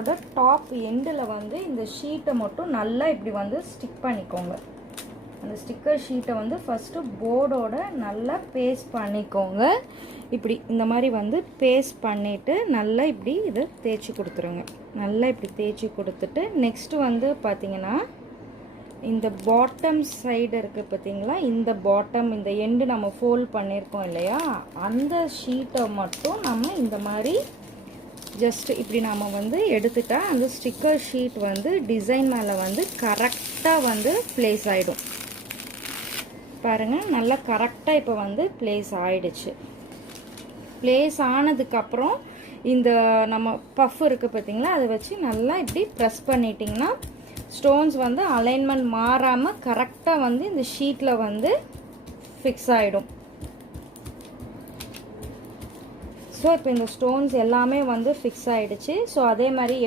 ஸ்டோனோட top எண்டில் வந்து இந்த ஷீட்டை மட்டும் நல்லா இப்படி வந்து ஸ்டிக் பண்ணிக்கோங்க. அந்த ஸ்டிக்கர் ஷீட்டை வந்து ஃபஸ்ட்டு போர்டோட நல்லா பேஸ்ட் பண்ணிக்கோங்க. இப்படி இந்த மாதிரி வந்து பேஸ்ட் பண்ணிவிட்டு நல்லா இப்படி இதை தேய்ச்சி கொடுத்துருங்க. நல்லா இப்படி தேய்ச்சி கொடுத்துட்டு நெக்ஸ்ட்டு வந்து பார்த்திங்கன்னா இந்த பாட்டம் சைடு இருக்குது பார்த்தீங்களா, இந்த பாட்டம் இந்த எண்டு நம்ம ஃபோல்ட் பண்ணியிருக்கோம் இல்லையா, அந்த ஷீட்டை மட்டும் நம்ம இந்த மாதிரி ஜஸ்ட் இப்படி நம்ம வந்து எடுத்துட்டா அந்த ஸ்டிக்கர் ஷீட் வந்து டிசைன் மேலே வந்து கரெக்டாக வந்து ப்ளேஸ் ஆகிடும். பாருங்கள், நல்லா கரெக்டாக இப்போ வந்து ப்ளேஸ் ஆகிடுச்சு. ப்ளேஸ் ஆனதுக்கப்புறம் இந்த நம்ம பஃப் இருக்குது பார்த்தீங்களா, அதை வச்சு நல்லா இப்படி ப்ரெஸ் பண்ணிட்டிங்கன்னா ஸ்டோன்ஸ் வந்து அலைன்மெண்ட் மாறாமல் கரெக்டாக வந்து இந்த ஷீட்டில் வந்து ஃபிக்ஸ் ஆகிடும். ஸோ இப்போ இந்த ஸ்டோன்ஸ் எல்லாமே வந்து ஃபிக்ஸ் ஆகிடுச்சு. ஸோ அதே மாதிரி